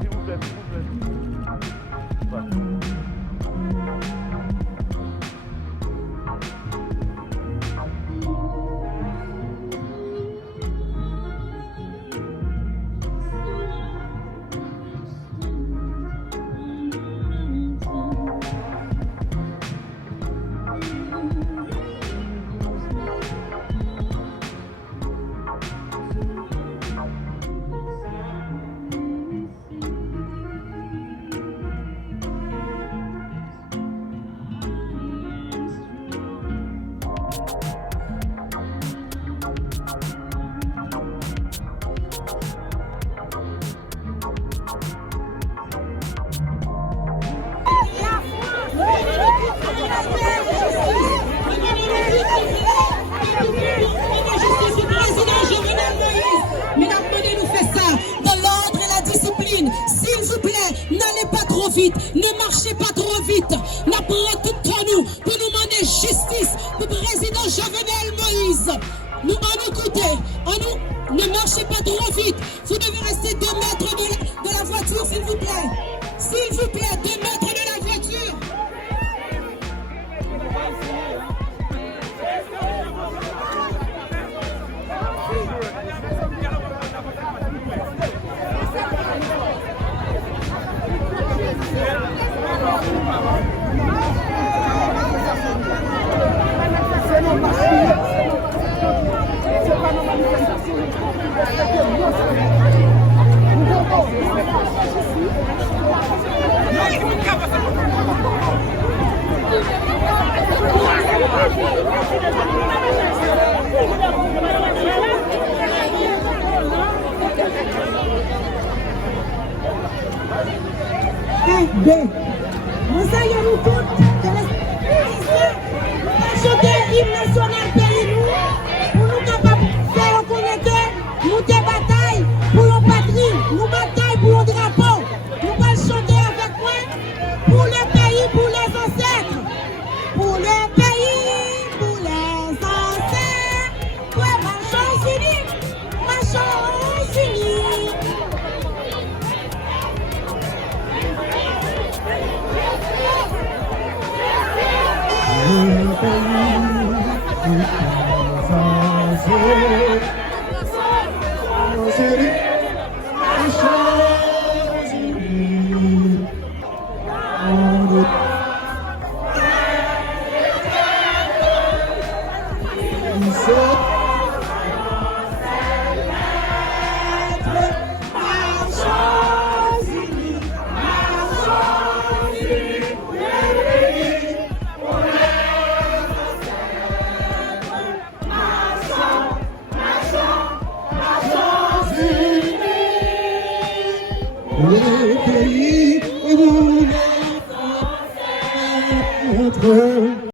s'il vous plaît, s'il vous plaît. Ouais. Ne marchez pas trop vite. N'apprend tout en nous pour nous demander justice pour le président Jovenel Moïse. Nous en écoutez, ne marchez pas trop vite. Vous devez rester 2 mètres de la voiture, s'il vous plaît. S'il vous plaît, 2 mètres de la voiture. Nous ayons toutes chanter l'hymne national pays nous, pour nous capables de faire reconnaître nous des batailles pour nos patries, nous batailles pour nos drapeaux. Nous allons chanter avec moi pour le pays, pour les ancêtres. Pour le pays, pour les ancêtres. Ouais, marchons unis, marchons unis. Le pays